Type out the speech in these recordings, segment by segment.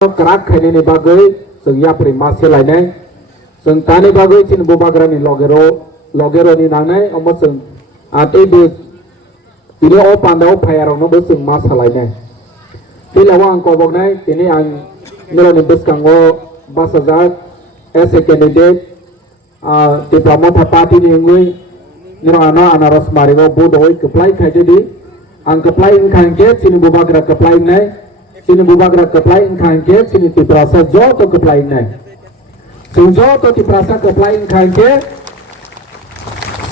kerak kayaknya nih bagai sengya primasi lainnya seng tani bagai cina bubagra nih logero nih nangai omo seng ati di ini o pandau payarong nobo seng masa lainnya bila wang kobok nai ini ang nilo nih bus kanggo basazat as a candidate di pramota party nih ngui nilo ana ros marigo budoi keplai kaje di ang keplai ingkangke cina bubagra keplai nai sini bubagra keplai ingkangke sini tiprasa jo to keplai nai jo to tiprasa keplai ingkangke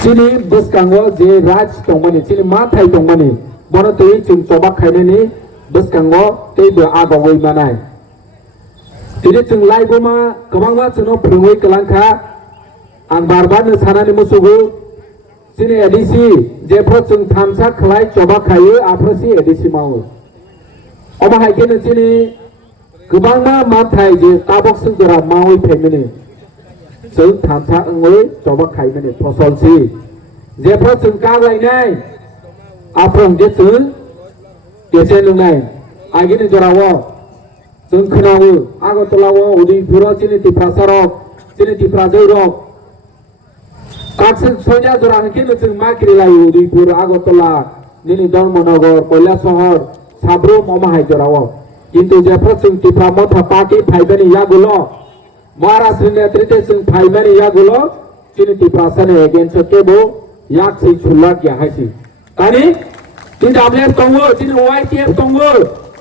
sini bus kanggo je raj tongmani sini mathai tongmani bono tei chung chobak khaine ni bus kanggo tei be agawai manai tini chung laibuma kabangma chuno phungoi kalangkha ang barbar no sanani musugu sini ADC je pro chung thamsa khlai chobak khayo aprosi ADC mawo Oma haikene sini kebangma mathai je tabok sejara maui family sung thamsa ngoi coba khai mene phosol si je pho sung ka lai nai aprong je sung kesen lu nai agine jorawo sung khnawu agotolawo udi pura sini tiprasarok sini tiprajorok kakseng soja jora haikene sung makri lai udi pura agotola nini dharmanagar Kailashahar sabro mama hai jorawo kintu jepro sung tipramo thapaki phaibani yagulo Maharashtra netrite sung phaibani yagulo chini tiprasane against kebo yak sei chulak ya haisi tani tin amler tongo chini YTF tongo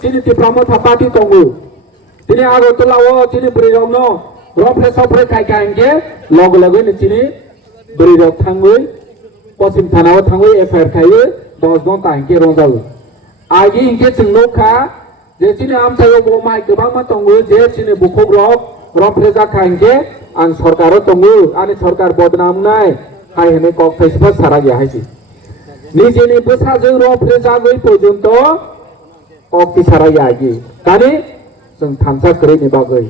chini tipramo thapaki tongo chini agotolawo chini briromno rofre sofre khai kainge log logo ni chini brirok thangoi posim thanao thangoi FIR khaiye 10 jon taingke ronjau Agi ingke cengnoka, je sini am sayo bomai kebang ma tongu, je sini bukuk rok, rompreza kangke, ang sorkaro tongu, ani sorkar bodnam nai, hai hene kok festival sarag ya hai si. Ni sini besar jeng rompreza goi pojunto, kok ti sarag ya agi. Tani, seng thansa kere ni bagai.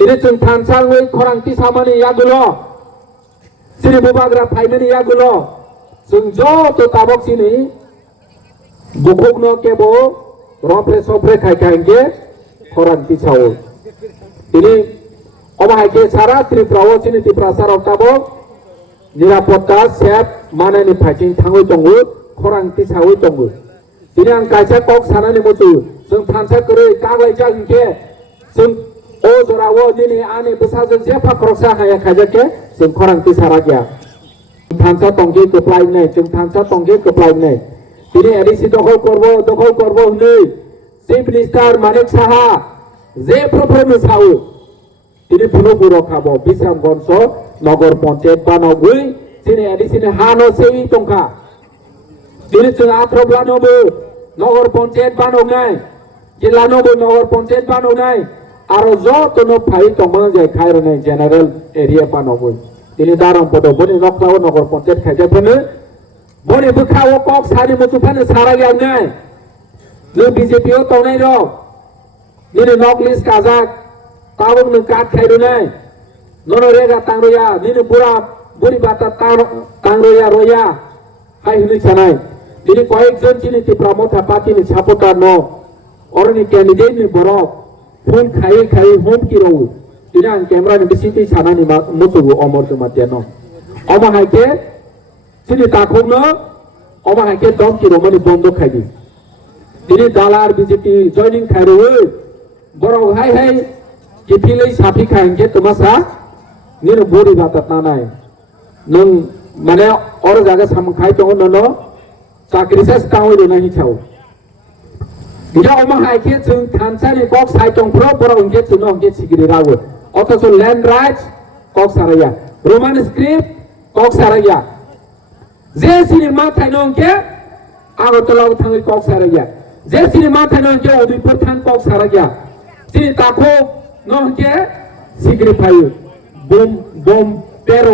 Ini seng thansa goi korang ti samani ya gulo, sini bubagra paimani ya gulo, seng jo to tabok sini. Bukuk no kebo rompre sopre khai kainge koran tisau ini oma haike sara triprawo chini tiprasar okabo nirapotta sep manani phaching thangoi tongu koran tisau tongu ini ang kaisa kok sanani mutu sung thansa kore kaglai jangke sung o jorawo nini ani besajeng jepa kroksa haya khajake sung koran tisara kya thansa tongge keplai nai sung thansa tongge keplai nai তিনি ADC দখল করব হলে chief minister Manik Saha যে প্রফেমে সাউ তিনি পুনঃ রখাবো বিশ্রামগঞ্জ নগর পঞ্চায়েত বানাবই তিনি ADC হানো সেই টঙ্কা তিনি আত্রবলানবো নগর পঞ্চায়েত বানাই জেলানবো নগর পঞ্চায়েত বানাই আর যতনো ফাই টঙ্কা যায় খাইরনে জেনারেল এরিয়া বানাবই তিনি দারম পদ বনি নকলাও নগর panchayat খাইজাফেনে Bone bukhawo kok sari mutupan sara yang ngai le BJP o tonai ro ni nok list kazak tawung nung kat khairu nai nono rega tangroya ni pura buri bata tangroya roya hai hili chanai ini কয়েকজন chini ti pramotha party ni supporter no orni candidate ni borok phone khai home ki ro ini ang camera ni bisiti chanani mutu omor tumatiano oma haike Sini takut no, oma haike dom ki romani bondo khaidi. Dini dalar BJP joining khairu, borong hai, kipilai sapi khaenge tumasa, nino bori batat nanai. Nung mana or jaga sam khai chongo nono, chakri se stangoi do nahi chau. Dia oma haike chung thansa ni kok sai chong pro borong ge chung ong ge sigiri rawo. Otoso land rights kok saraya. Roman script kok saraya. যে সিনি মাথায় নংকে Agartala থাঙ্গি cock সারাগিয়া যে সিনি মাথায় নংকে উদয়পুর থাং cock সারাগিয়া সিনি তাকো নংকে সিগরি phi bomb পেরো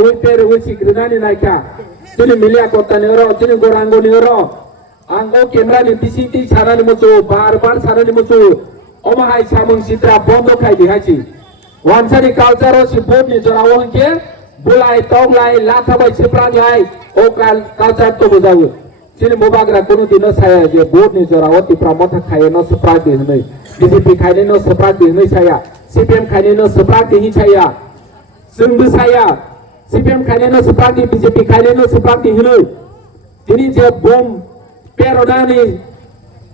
সিগরি নানি নাইকা সিনি মিলিয়া কতা narrow সিনি গোরাঙ্গো narrow আঙ্গো camera নি BCT সারানি মুচু বারবার সারানি মুচু ওমাহাই সামং সিত্রা বন্ধ খাই দিহাইছি ওয়ানসারি কালচারো সিপোর্ট নি জরাও হংকে বুলাই তংলাই লাথাবাই সিপ্রাঙ্গাই o kalcar to bujawu sini mubagra kono dino saya je board ni jora oti pramotha khaye no surprise ni BJP खायनो सप्राक दिनै साया CPM खायनो सप्राक दिहि साया जोंबो साया CPM खायनो सप्राक दि BJP खायनो सप्राक दिहिनो दिनै जे बम पेरदानि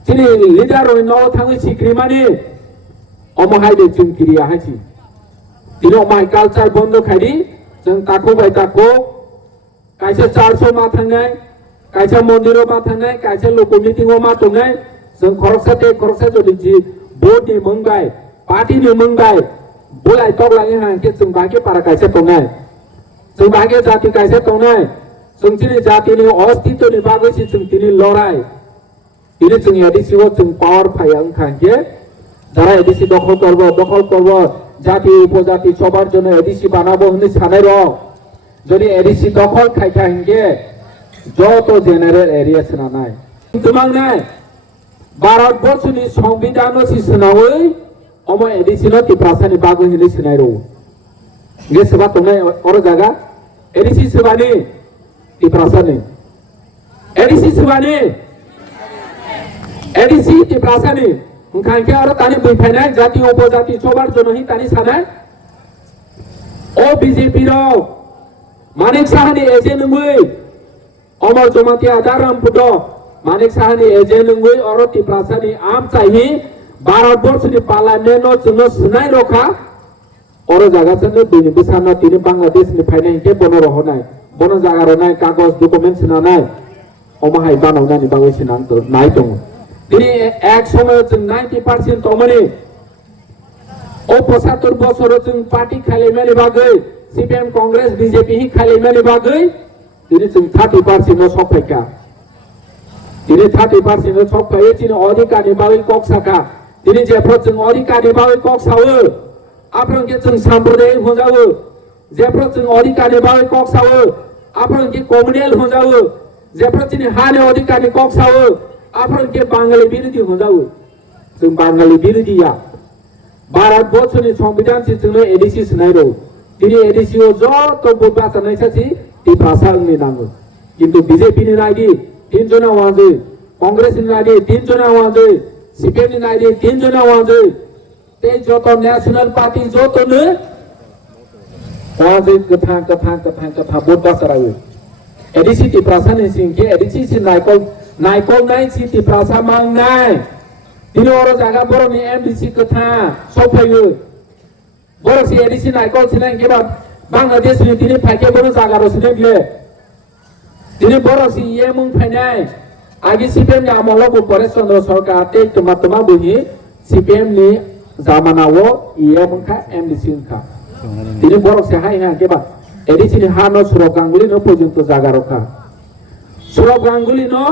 दिनै लिडार न थाङै सिक्रिमानि अमहायदे जों क्रिया हायसि दिनै अमाय कालचार बन्द खायदि जों ताको बाय ताको कायसे 400 मा थांनाय कायसे मन्दिराव मा थांनाय कायसे लोक मिटिंआव मा थांनाय जों खरसा जदि जि बोर्ड नि मंगाय पार्टी नि मंगाय बोलाय तगलाय हांके जों बागे पारा कायसे तंनाय जों बागे जाति कायसे तंनाय जों दिनै जातिनि अस्तित्वनि बागैसि जों दिनै लड़ाय दिनै जों एडिसिआव जों पावर फाया ओंखायनो যারা এডিসি দখল করব জাতি উপজাতি সবার জন্য এডিসি বানাবো হইনি সানাই র যদি এডিসি দখল খাইখাঙ্গে যত জেনারেল এরিয়া ছিনা নাই তোমাং নাই ভারতবর্ষনি সংবিধান সিসনাওই অম এডিসি ন তিপ্রাসানি বাগু হিলি সিনাই র গে সেবা তনাই অর জায়গা এডিসি সেবানি তিপ্রাসানি এডিসি সেবানি এডিসি তিপ্রাসানি ओंखायनो आरो तानि बैफायनाय जाति उपजाति सबार जनहि तानि सानाय ओ बीजेपी रो मानिक साहानि एजेन्टै अमर जमाति आदाराम फुटो मानिक साहानि एजेन्टै अरति प्रासानि आम चाहि भारतबर्षनि पार्लियामेन्टनो जोंनो सुनाय रखा अरो जागासनो दिनै बिसानो तिनि बांलादेशनि फायनाय के बनो रहनाय बनो जागा रनाय कागज डकुमेन्ट सिनानाय अमाहाय बानावनानि बागै सिनां नाय दङ তিনি এক সময় 90% তমনি ও 75 বছর जों পার্টি খালিমানি বাগৈ সিপিএম কংগ্রেস বিজেপি হি খালিমানি বাগৈ তিনি जों 30% नो सफायका তিনি 30% नो सफाय তিনি अधिकारनि बागै कक्साका তিনি जेफ्रो जों अधिकारनि बागै कक्सावो आफ्रोंके जों साम्प्रदायिक होजावो जेफ्रो जों अधिकारनि बागै कक्सावो आफ्रोंके कम्युनल होजावो जेफ्रो তিনি हानि अधिकारनि कक्सावो आफ्रोंके बांगाली बिरोधी होजावो जों बांगाली बिरोधीया भारतबर्षनि संविधान सिजोंनो एडिसि सिनाय रो दिनै एडिसिआव जत बासानाय सासि ति भाषा नि नांगो किन्तु बीजेपी नि नायदि 3 जना वाजै कांग्रेस नि नायदि 3 जना वाजै सीपीएम नि नायदि 3 जना वाजै ते जत नेशनल पार्टी जतनो वाजै कथा बोट बासारायो एडिसि ति भाषा नि सिंके एडिसि सि नायकल नाय सिटी प्रासा मांगनाय दिनै अर जागा बरनि एमडीसी कथा सफायो बरसि एडिसि नायकल सिनाय केबा बांलादेशनि दिनै फाइके बनो जागा रसिने बिले दिनै बरसि ये मुं फाइनाय आगि सीपीएम नि आमलो परेश चंद्र सरकार ते तमा बुहि सीपीएम नि जामानावो ये मुंखा एमडीसी खा दिनै बरसि हाय हा केबा एडिसि नि हानो सुरब गांगुली न पर्यन्त जागा रखा सुरब गांगुली न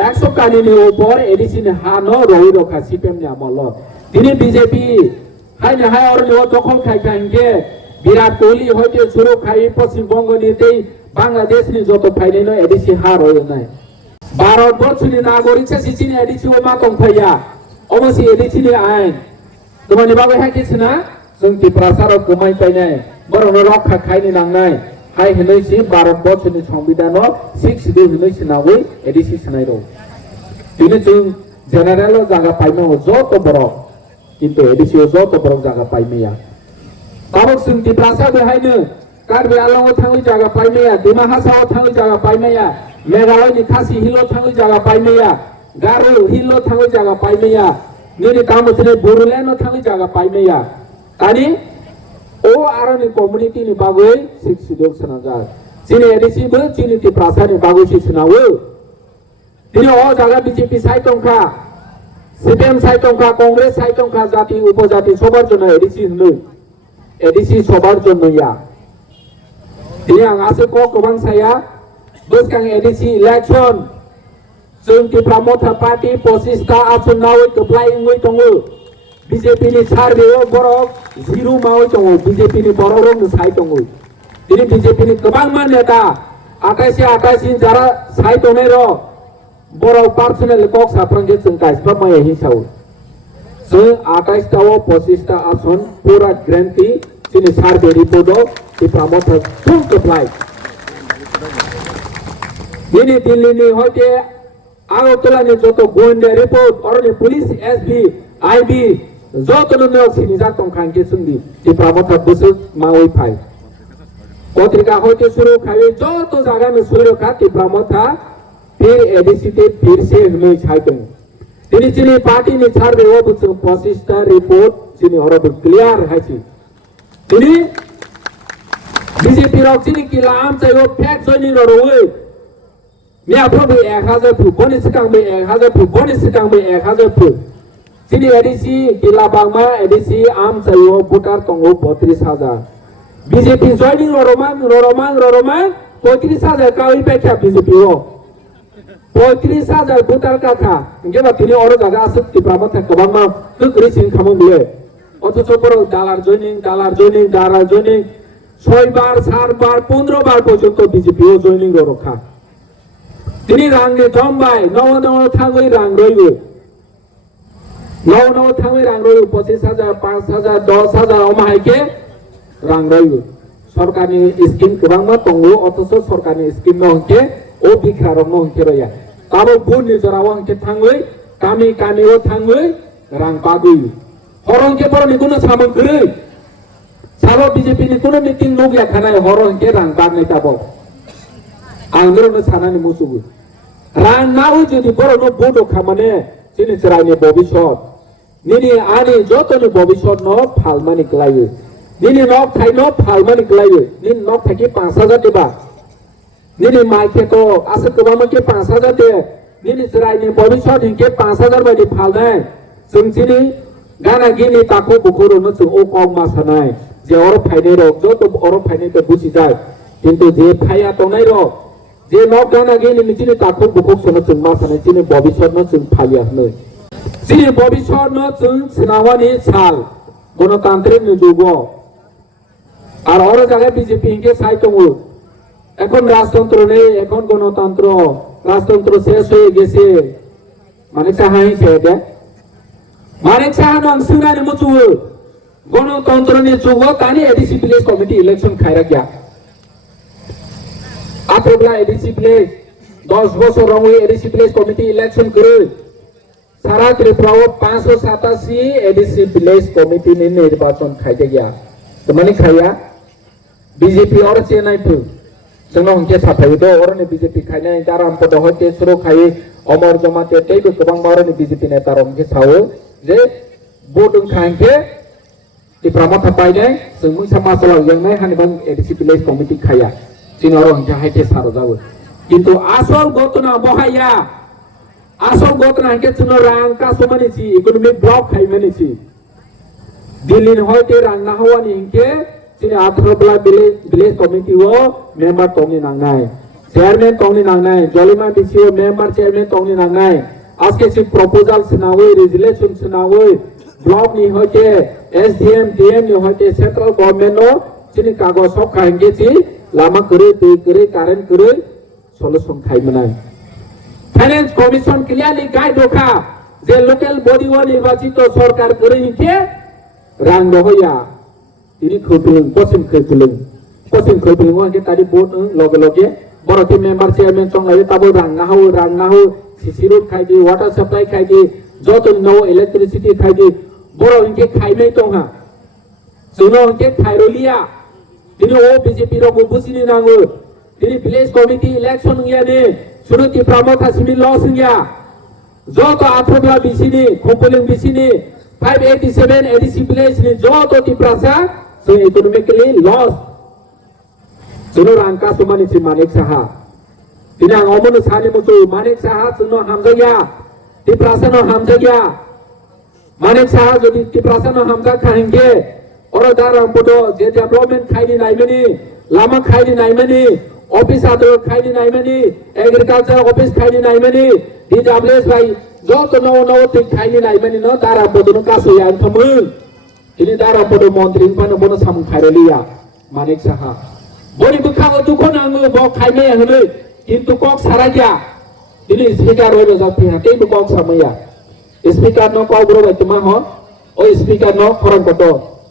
100 कानिनि ऊपर एडिसि नि हानो रहि रखा सीपीएम नि आमलो दिनै बीजेपी हायने हाय और लो दखल खाइखांगे विराट कोहली हयते सुरु खाइ पश्चिम बंगनि ते बांग्लादेश नि जत फाइलेनो एडिसि हा रयो नाय भारतबर्षनि नागरिक सिसिनि एडिसि ओ मा दंफाया अबसि एडिसि नि आइन तमानि बागै हाकिसना जों ति प्रसार कमाय पाइनाय बरनो रखा खाइनि नांनाय हाय हनैसि भारतबर्षनि संविधानो 6 दे हनैसि नावै एडिसि सनाय रो दिनै जों जेनारेल जागा पाइनो जत बर किन्तु एडिसि जत बर जागा पाइमेया काबक जों ति प्रसार बेहायनो कार्बि आंलंआव थाङै जागा पाइमेया दिमा हासाआव थाङै जागा पाइमेया मेघालयनि खासि हिलआव थाङै जागा पाइमेया गारो हिलआव थाङै जागा पाइमेया निनि कामथनि बोरुलेण्डआव थाङै जागा पाइमेया कानि ओ आरनि कम्युनिटी नि बागै सिक्सिदों सनाजार जिनि एडिसि बो जिनि ति प्रासानि बागै सिसनावो दिनै अ जागा बीजेपी साइटंखा सीपीएम साइटंखा कांग्रेस साइटंखा जाति उपजाति सबार जन एडिसि होनो एडिसि सबार जनया दिनै आं आसे को गोबां साया बोसकां एडिसि इलेक्शन जों ति प्रमोटर पार्टी 25 ता आसन नावै कप्लायङै दङो बीजेपी नि सार्वे बरक जिरु मावै दङ बीजेपी नि बररं साइ दङ दिनै बीजेपी नि गोबां नेता 28 जारा साइ दनै र बरक पार्सनेल कक साफ्रांगे जों गाइसबा माय हिसाव जों 28 ताव 25 ता आसन पूरा ग्रेंटी दिनै सार्वे रिपोर्टो ति प्रमोटर फुल कप्लाय दिनै दिल्लीनि हयते आगरतलानि जत गोविंदा रिपोर्ट अरनि पुलिस एसबी आईबी যতনো নিয়োগ সিনিজাক টংখাঙ্কে সুন্দি টিপ্রামথা বুসুক মাওই ফাই পত্রিকা হইতে শুরু খাই যত জায়গায় শুরু খা টিপ্রামথা फिर एडीसी ते फिर से हमें छाइतों তিনি চিনি পার্টি নি ছাড়বে ও বুঝছো 25টা রিপোর্ট চিনি হরব ক্লিয়ার হয়েছে তিনি বিজেপি রক চিনি কিলাম চাইও ফ্যাক্ট জয়নি ররওই মিয়া প্রভু 1000 ফু বনি সিকাংবে 1000 ফু বনি সিকাংবে 1000 ফু চিনি এডিসি কিলা বাংমা এডিসি আম চাইও ভোটার তঙ্গো 32000 বিজেপি জয়নি ররমান 35000 কাউই পেখা বিজেপি ও 35000 ভোটার কাথা গেবা তিনি অর জায়গা আছে টিপ্রামথা কবাংমা কৃষিন খামো বিয়ে অথচ বড় ডালার জয়নিং 6 বার 4 বার 15 বার পর্যন্ত বিজেপি ও জয়নিং রক্ষা তিনি রাংনি জম্বাই নও থাঙ্গই রাং রইবে নও থাঙ্গই রাং রইবে 25000 5000 10000 অমাহাইকে রাং রইবে সরকারি স্কিম কবাংমা তঙ্গো অথচ সরকারি স্কিম নহকে ও বিখ্রারং নহকে রয়া তাবো বুন নিজরাও হংকে থাঙ্গই কামি ও থাঙ্গই রাং পাগুই হরংকে বড় নিগুনো সামন গরে সাবো বিজেপি नि কোনো মিটিং লোক এখানে হরংকে রাং বাগনে তাবো আন্দোলন সানানি মুসুগু রাং নাও যদি বড় নো বোটো খামানে চিনি চরাইনি ভবিষ্যৎ নিনি আনি যতনি ভবিষ্যৎ ন ফালমানি ক্লাইয়ে নিনি নক থাই ন ফালমানি ক্লাইয়ে নিন নক থাকি 5000 দেবা নিনি মাইকে তো আছে কবামকে 5000 দে নিনি চরাইনি ভবিষ্যৎ হিংকে 5000 বাদি ফালনাই जोंसिनि गाना गिनि ताको बुखुरनो जों ओ कम मासानाय जे अर फाइने रक जत अर फाइने तो बुझि जाय किन्तु जे फाया तनाय रक जे न गाना गिनि मिथिनि ताको बुखुक सोनो जों मासानाय जिनि भविष्यतनो जों फालिया हनै जिनि भविष्यतनो जों सिनावानि साल गणतान्त्रिक जुग আর অর জায়গায় বিজেপি হিংকে সাইতঙ্গু এখন রাজতন্ত্র নেই এখন গণতন্ত্র রাজতন্ত্র শেষ হয়ে গেছে মানে সাহাই সেটা मानेक साहानो सिंगानि मुचुगो गणतन्त्रनि जुगो तानि एडीसी विलेज कमिटी इलेक्शन खाइरा गया आथोब्ला एडीसी विलेज 10 বছর রঙে एडीसी विलेज कमिटी इलेक्शन करे सारा त्रिपुराओ 587 एडीसी विलेज कमिटी नि निर्वाचन खाइते गया तो माने खाया बीजेपी और चेन्नई फु जोंनो हंके साफायो दो अरनि बीजेपी खाइनाय दाराम पद हते सुरो खाइ अमर जमाते तेबो गोबां बारनि बीजेपी नेता रंगे सावो जे बोटुं खांके टिप्रामथा पाइनाय जों मुं समाजलाव यंनाय हानिबां एडीसी विलेज कमिटी खाया जिनर हंके हाइते सारो जावो किन्तु आसल घटना बहाया आसल घटना हंके जोंनो रां कासमानिसि इकोनॉमिक ब्लॉक खाइमानिसि दिल्ली हयते रां नाहावानि हंके जिनि आथ्रब्ला विलेज कमिटी ओ मेम्बर तंगनि नांनाय चेयरमैन तंगनि नांनाय जलिमा बिसिओ मेम्बर चेयरमैन तंगनि नांनाय आज के सिर्फ प्रपोजल सुनावे रेजुलेशन सुनावे ब्लॉक नि होते एसडीएम डीएम नि होते सेंट्रल गवर्नमेंट नो जिनि कागज सब खांगे छि लामा करे दै करे कारेन्ट करे सल्यूशन खाइमनाय फाइनेंस कमिशन क्लियरली गाइड रखा जे लोकल बॉडी व निर्वाचित सरकार करे हिके रां दहया इनि खैफुलुं पसिम खैफुलुं के तारि बोर्ड लगे लगे बरति मेम्बर चेयरमैन संगाय ताबो रां नाहो सीसी रोड खाइदि वाटर सप्लाई खाइदि जत नो इलेक्ट्रिसिटी खाइदि बरो इनके खाइनाय दंहा जोंनो इनके खाइरलिया दिनै ओ बीजेपी रो बुसिनि नांगो दिनै विलेज कमिटी इलेक्शन गयानि सुरु टिप्रामथा सिमि लस गया जत आथ्रब्ला बिसिनि खम्पलिं बिसिनि 587 एडीसी विलेज नि जत टिप्रासा जों इकोनॉमिकली लस जोंनो रांका सुमानि सि मानिक साहा दिनै आं अमनो सानि मुथु मानिक साहा जोंनो हामजाया टिप्रासानो हामजाया मानिक साहा जदि टिप्रासानो हामजा खाहिंगे अर दारां पदो जे डेभलपमेंट खाइनि नायमानि लामा खाइनि नायमानि ऑफिस आदर खाइनि नायमानि एग्रीकल्चर ऑफिस खाइनि नायमानि डीडब्ल्यूएस भाई जत नौ ते खाइनि नायमानि न दारां पदोनो कासया खमोन दिनै दारां पदो मन्त्रि पानो बनो साम खाइरलिया मानिक साहा बनि बुखागो दुखो नांगो ब खाइमे हनै किन्तु कक साराया दिनै स्पीकर होय जाति हाते कक सामया स्पीकर न कक बरो बायतमा ह ओ स्पीकर न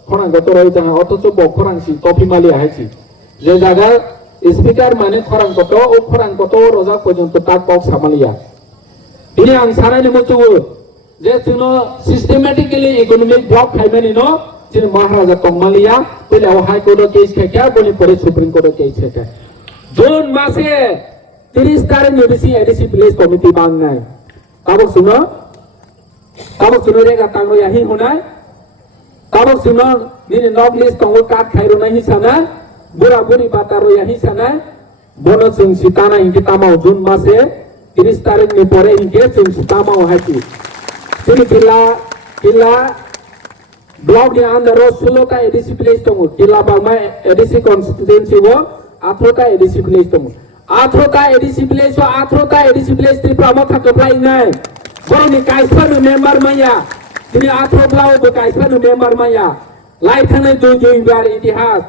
खरांगत रय जहा अथच ब खरांसि कफि मालिया हाइसि जे जागा स्पीकर माने खरांगत रजा पर्यन्त ता कक सामालिया दिनै आं सानानि मुचुगो जे जोंनो सिस्टेमेटिकली इकोनॉमिक ब्लॉक खाइमानि न जों महाराजा तंगमालिया पहले हाई कोर्ट केस खाया बनि परे सुप्रीम कोर्ट केस खाया जून मासे 30 तारिख में बेसी एडीसी विलेज कमिटी बांगनाय काबक सुनो रेगा तांगो यही होनाय काबक सुनो दिने नॉक लिस्ट तंगो काट खाइरो नहीं साना बुरा बुरी बातारो यही साना बोनो जों सिताना इनके तामाव जून मासे 30 तारिख में परे इनके जों सितामाव हाइति जोंनि किला ब्लॉक नि अंदर 16 ता एडीसी विलेज दङ किला बागमा एडीसी कन्स्टिट्युएन्सी वो 18 ता एडीसी विलेज दङ 18 ता एडीसी विलेज त्रिपुरा मा थाकप्लाय नाय बरनि काइसफानु मेम्बार माया दिनै 18 ब्लाव बो काइसफानु मेम्बार माया लाइथानै दुइ बार इतिहास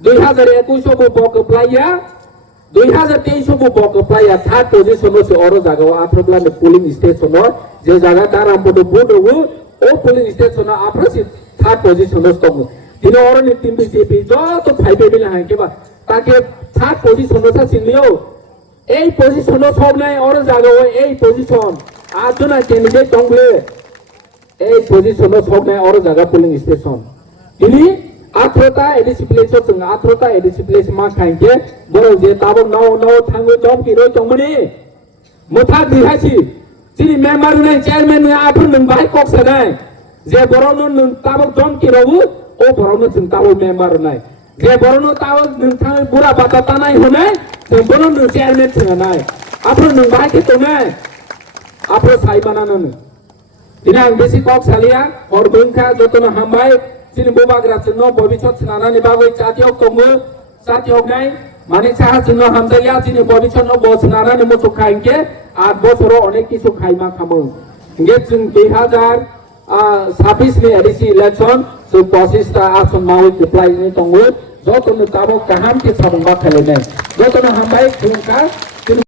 2021 बो बकप्लाया 2023 बो बकप्लाया थर्ड पोजिशन से अरो जागाव 18 ब्ला पोलिंग स्टेशन जे जागा दारामपदो बोदो ओ पोलिंग स्टेशन आफ्रोसि थर्ड पोजिशन दङ दिनै अरनि टीम बीजेपी जतो फाइबे बिला हांकेबा ताके थर्ड पोजिशन सा सिंलियो এই পজিশন সব নাই অর জাগাও এই পজিশন আজনা ক্যান্ডিডেট দংলে এই পজিশন সব নাই অর জাগা পোলিং স্টেশন ইনি 18 ता एडीसी प्लेस जों 18 ता एडीसी प्लेस मा खाइके बरो जे ताबो नाव थांगो जब किरो दंमनि मोथा दिहासि जिनि मेम्बार नै चेयरमैन नै आफुर नों बाहाय कक्सा नाय जे बरनो नों ताबो जम किरोबो ओ बरनो जों ताबो मेम्बार नाय जे बरनो ताबो नोंथां बुरा बाता नाय होनाय जों बरनो नों चेयरमैन थनाय आफुर नों बाहाय केतो नाय आफुर साइबाना नों दिना आं बेसि कक्सालिया और बुंखा जतन हामबाय जिनि बोबाग्रा जोंनो भबिष्यत सानानि बागै जातियाव दङो जातियाव नाय माने साहा जोंनो हामजाया जिनि भबिष्यत न बसनानानि मोसो खाइके 8 बছरो अनेक किछु खाइमा खामो गे जों 2026 नि एडीसी इलेक्शन जों 25 ता आसन मावै एप्लाई नि दङो जतन ताबो काहाम के सबंगा खेलेनाय जतन हामबाय खुंखा